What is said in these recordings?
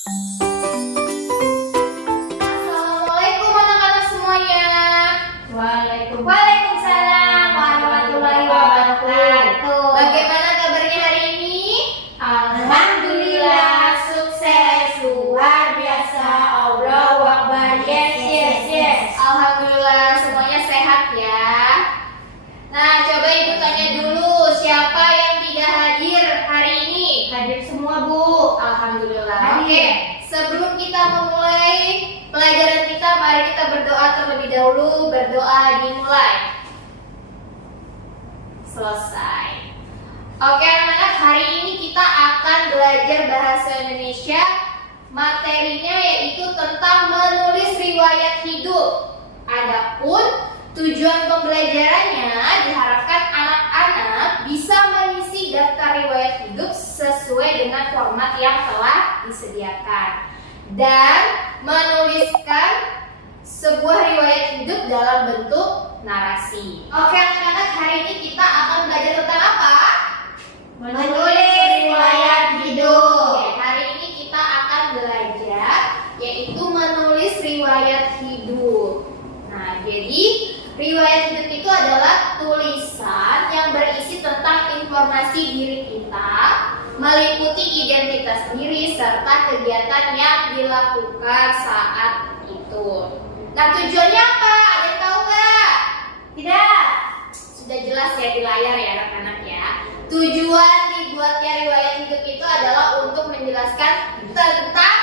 Assalamualaikum anak-anak semuanya. Waalaikumsalam warahmatullahi wabarakatuh. Bagaimana kabarnya hari ini? Alhamdulillah sukses luar biasa. Allahu Akbar. Yes. Alhamdulillah semuanya sehat ya. Nah, coba ibu tanya dulu, siapa yang tidak hadir hari ini? Hadir semua, Bu. Alhamdulillah. Hadir. Oke, sebelum kita memulai pelajaran kita, mari kita berdoa terlebih dahulu. Berdoa dimulai. Selesai. Oke anak-anak, hari ini kita akan belajar bahasa Indonesia. Materinya yaitu tentang menulis riwayat hidup. Adapun tujuan pembelajarannya diharapkan anak-anak bisa mengisi daftar riwayat hidup sesuai dengan format yang telah disediakan dan menuliskan sebuah riwayat hidup dalam bentuk narasi. Oke anak-anak, hari ini kita akan belajar tentang apa? Menulis riwayat hidup. Oke, hari ini kita akan belajar yaitu menulis riwayat hidup. Nah, jadi riwayat hidup itu adalah tulisan yang berisi tentang informasi diri kita, meliputi identitas diri serta kegiatan yang dilakukan saat itu. Nah, tujuannya apa? Ada yang tahu nggak? Tidak. Sudah jelas ya di layar ya anak-anak ya. Tujuan dibuatnya riwayat hidup itu adalah untuk menjelaskan tentang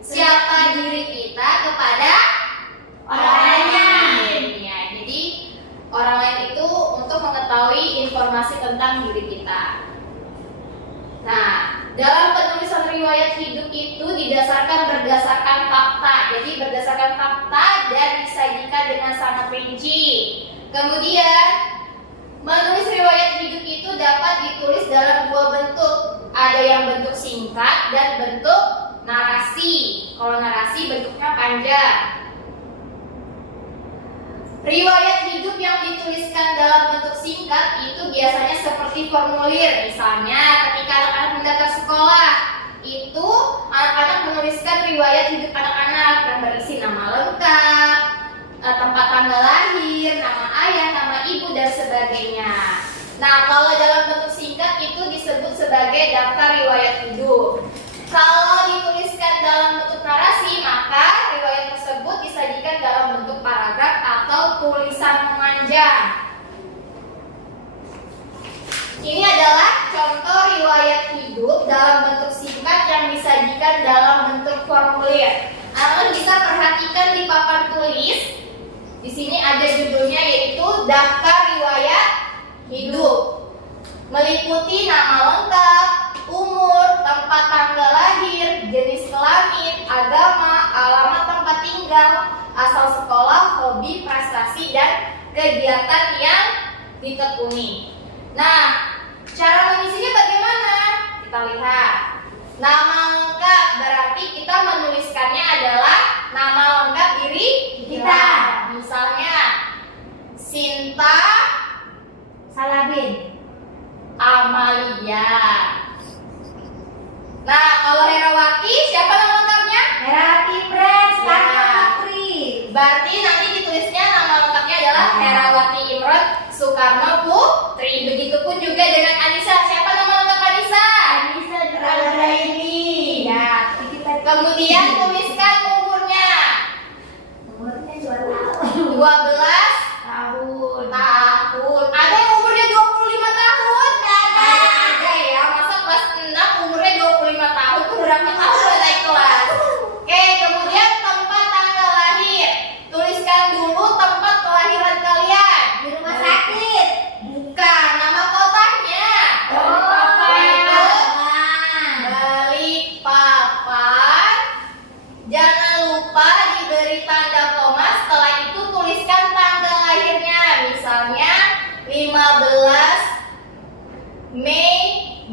siapa diri kita kepada Orang lain. Ya, jadi orang lain itu untuk mengetahui informasi tentang diri kita. Nah, dalam penulisan riwayat hidup itu berdasarkan fakta. Jadi berdasarkan fakta dan disajikan dengan sangat rinci. Kemudian menulis riwayat hidup itu dapat ditulis dalam dua bentuk. Ada yang bentuk singkat dan bentuk narasi. Kalau narasi bentuknya panjang. Riwayat hidup yang dituliskan dalam bentuk singkat itu biasanya seperti formulir. Misalnya ketika anak-anak mendaftar sekolah, itu anak-anak menuliskan riwayat hidup anak-anak yang berisi nama lengkap, tempat tanggal lahir, nama ayah, nama ibu, dan sebagainya. Nah, kalau dalam bentuk singkat itu disebut sebagai daftar riwayat hidup. Kalau dituliskan dalam bentuk narasi, maka riwayat tersebut disajikan dalam bentuk paragraf atau tulisan memanjang. Ini adalah contoh riwayat hidup dalam bentuk singkat yang disajikan dalam bentuk formulir. Anak bisa perhatikan di papan tulis. Di sini ada judulnya yaitu daftar riwayat hidup. Meliputi nama lengkap, umur, tempat tanggal lahir, jenis kelamin, agama, alamat tempat tinggal, asal sekolah, hobi, prestasi, dan kegiatan yang ditekuni. Nah, cara mengisinya bagaimana? Kita lihat. Nama lengkap berarti kita menuliskannya adalah nama lengkap diri kita. Misalnya Sinta Salabin. Amalia. Nah, kalau Herawati, siapa nama lengkapnya? Herawati Pres Ya. Putri. Berarti nanti ditulisnya nama lengkapnya adalah Herawati Imron Soekarno Putri. Begitupun juga dengan Anissa. Siapa nama lengkap Anissa? Anissa Nuralaini. Ya. Kemudian tuliskan umurnya. Umurnya 2 tahun. 12 tahun. Ada yang umurnya 25 tahun? Ada. Ada ya. Masa kelas 6 umurnya 25 tahun tuh berapa tahun udah naik kelas? Oke, kemudian tempat tanggal lahir. Tuliskan dulu tempat kelahiran kalian. Di rumah sakit. Bukan, nama kotanya. Balikpapan. Jangan lupa diberi tanda koma. Setelah itu tuliskan tanggal lahirnya. Misalnya 15 Mei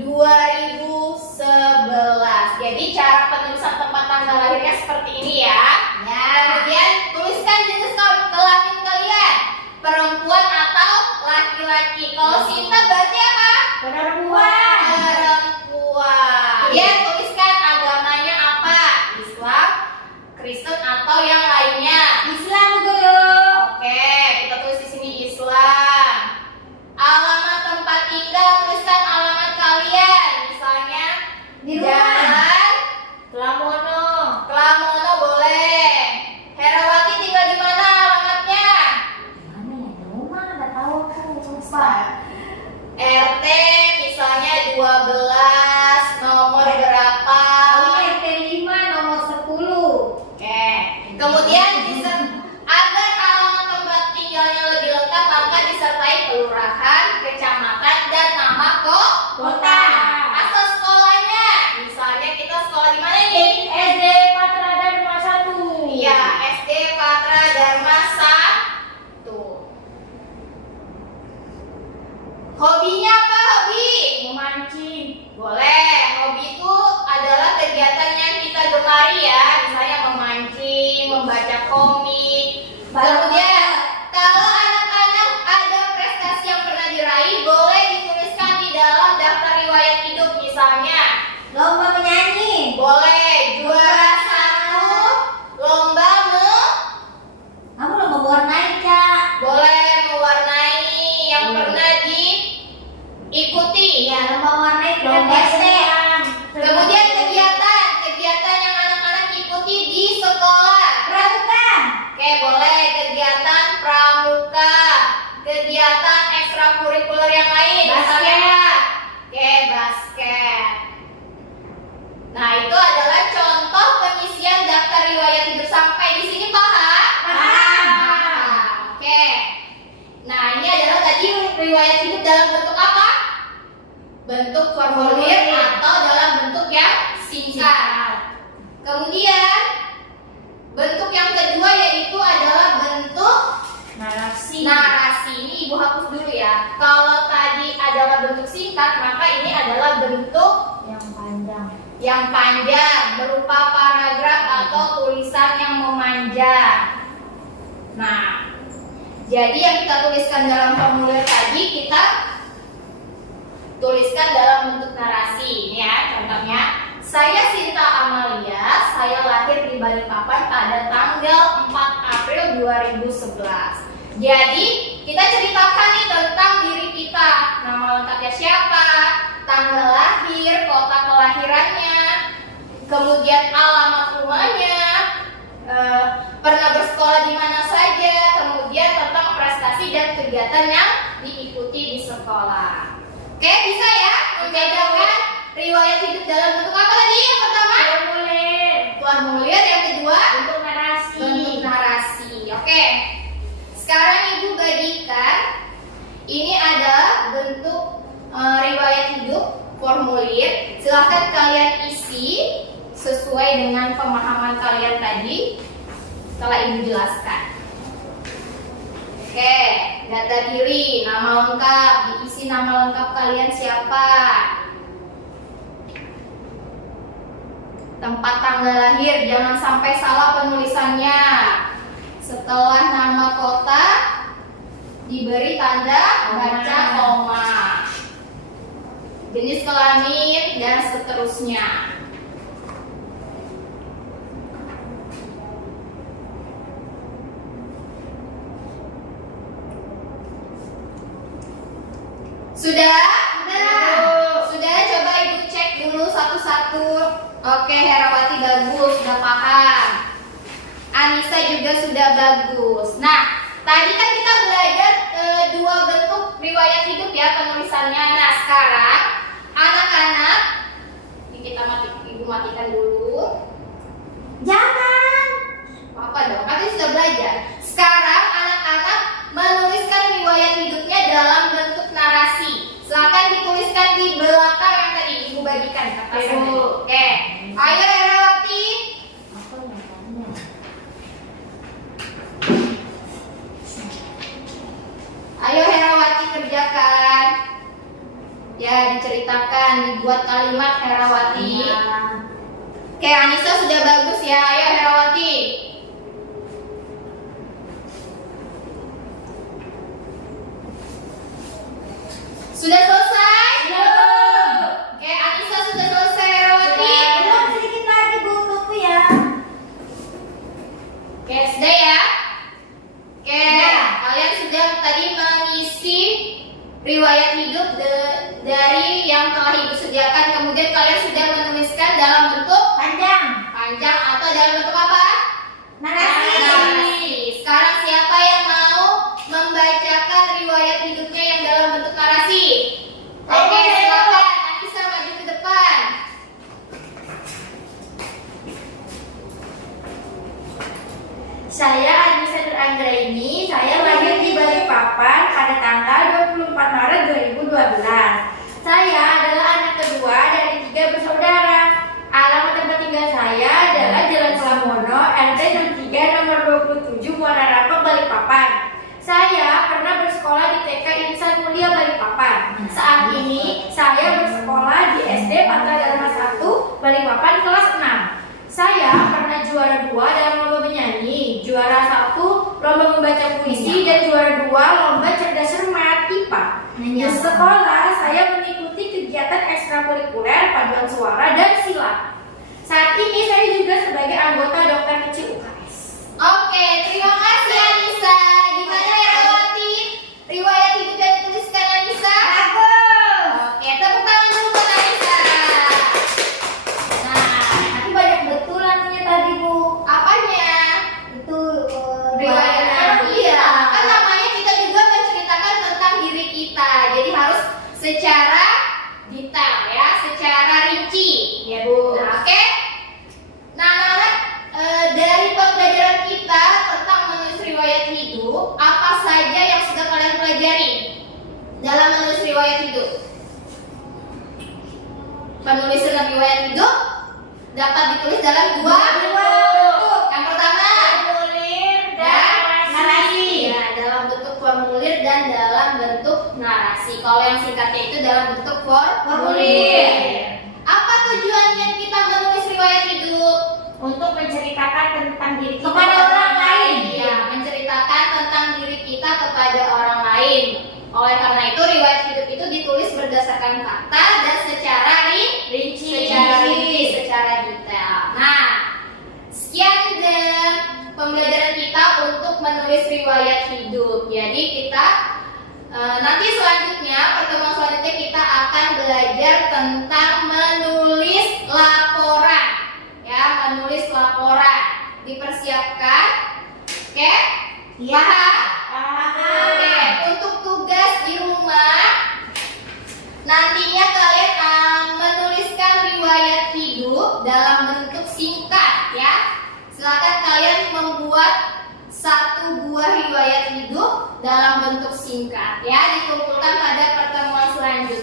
2011. Jadi cara penulisan tempat tanggal lahirnya seperti ini ya. Kemudian tuliskan jenis kelamin kalian, perempuan atau laki-laki. Kalau Sinta berarti apa? Perempuan. Perempuan. Kemudian tuliskan agamanya apa formulir atau dalam bentuk yang singkat. Kemudian bentuk yang kedua yaitu adalah bentuk Narasi. narasi. Ini Ibu hapus dulu ya. Kalau tadi adalah bentuk singkat, maka ini adalah bentuk Yang panjang. yang panjang berupa paragraf atau tulisan yang memanjang. Nah, jadi yang kita tuliskan dalam formulir tadi kita tuliskan dalam bentuk narasi. Ini ya contohnya. Saya Sinta Amalia, saya lahir di Balikpapan pada tanggal 4 April 2011. Jadi, kita ceritakan nih tentang diri kita. Nama lengkapnya siapa, tanggal lahir, kota kelahirannya, kemudian alamat rumahnya, pernah bersekolah di mana saja, kemudian tentang prestasi dan kegiatan yang diikuti di sekolah. Oke, bisa ya? Membedakan riwayat hidup dalam bentuk apa tadi? Yang pertama? Formulir. Formulir. Yang kedua? Bentuk narasi. Bentuk narasi. Oke. Sekarang Ibu bagikan. Ini ada bentuk riwayat hidup formulir. Silahkan kalian isi sesuai dengan pemahaman kalian tadi setelah Ibu jelaskan. Oke, data diri, nama lengkap, diisi nama lengkap kalian siapa. Tempat tanggal lahir, jangan sampai salah penulisannya. Setelah nama kota, diberi tanda baca koma. Jenis kelamin, dan seterusnya. Sudah? Sudah, coba Ibu cek dulu satu-satu. Oke, Herawati bagus, sudah paham. Anissa juga sudah bagus. Nah, tadi kan kita belajar dua bentuk riwayat hidup ya penulisannya. Nah, sekarang anak-anak, ini Ibu matikan dulu. Jangan. Apa dong? Kan sudah belajar. Sekarang anak-anak menuliskan riwayat hidupnya dalam bentuk narasi. Silakan dituliskan di belakang yang tadi Ibu bagikan kertasnya. Oke. Ayo Herawati. Apa namanya? Ayo Herawati kerjakan. Ya, diceritakan, dibuat kalimat Herawati. Oke, Anissa sudah bagus ya. Ayo Herawati. Sudah selesai? Belum. Oke, Anissa sudah selesai Herawati. Belum, sedikit lagi Bu, tunggu ya. Oke, sudah ya. Oke, Ya. kalian sudah tadi mengisi riwayat hidup dari yang telah Ibu sediakan. Kemudian kalian sudah menuliskan dalam bentuk Panjang. panjang atau dalam bentuk apa? Narasi. Narasi. Sekarang siapa yang mau membacakan riwayat hidupnya yang dalam bentuk narasi? Oke, silakan. Anissa maju ke depan. Saya Anissa Nur Anggraini, saya lahir di Balikpapan pada tanggal 24 Maret 2012. Saya adalah anak kedua dari 3 bersaudara. Alamat tempat tinggal saya adalah Jalan Kelamono, RT 03 nomor 27 Muara Rapak, Balikpapan. Saya pernah bersekolah di TK Insan Mulia Balikpapan. Saat ini saya bersekolah di SD Patra Dharma 1 Balikpapan kelas 6. Saya pernah juara 2 dalam lomba menyanyi, juara 1 lomba membaca puisi, dan juara 2 lomba cerdas cermat IPA. Di sekolah saya mengikuti kegiatan ekstrakurikuler, paduan suara, dan silat. Saat ini saya juga sebagai anggota dokter kecil UKS. Oke, terima kasih Anissa. Gimana Herawati? Riwayat hidup yang dituliskan Anissa? Bagus. Oke, tepuk tangan dulu buat Anissa. Nah, Tapi banyak betulannya tadi Bu. apanya? Itu Riwayat. banyak. Iya, kan namanya kita juga menceritakan tentang diri kita. Jadi harus secara detail ya, secara rinci. Ya Bu. Nah, dapat ditulis dalam dua bentuk. Yang pertama, Formulir dan narasi. Ya, dalam bentuk formulir dan dalam bentuk narasi. Kalau yang singkatnya itu dalam bentuk formulir. Apa tujuannya kita menulis riwayat hidup? Untuk menceritakan tentang diri kita Kepada orang lain. Ya, menceritakan tentang diri kita kepada orang lain. Oleh karena itu, riwayat hidup itu ditulis berdasarkan fakta dan secara rinci. secara detail. Nah, sekian deh pembelajaran kita untuk menulis riwayat hidup. Jadi kita nanti selanjutnya, pertemuan selanjutnya kita akan belajar tentang menulis laporan. Ya, menulis laporan. Dipersiapkan. Oke? Iya. Paham? Oke, untuk tugas di rumah nantinya kalian menuliskan riwayat hidup dalam bentuk singkat ya. Silakan kalian membuat satu buah riwayat hidup dalam bentuk singkat ya, dikumpulkan pada pertemuan selanjutnya.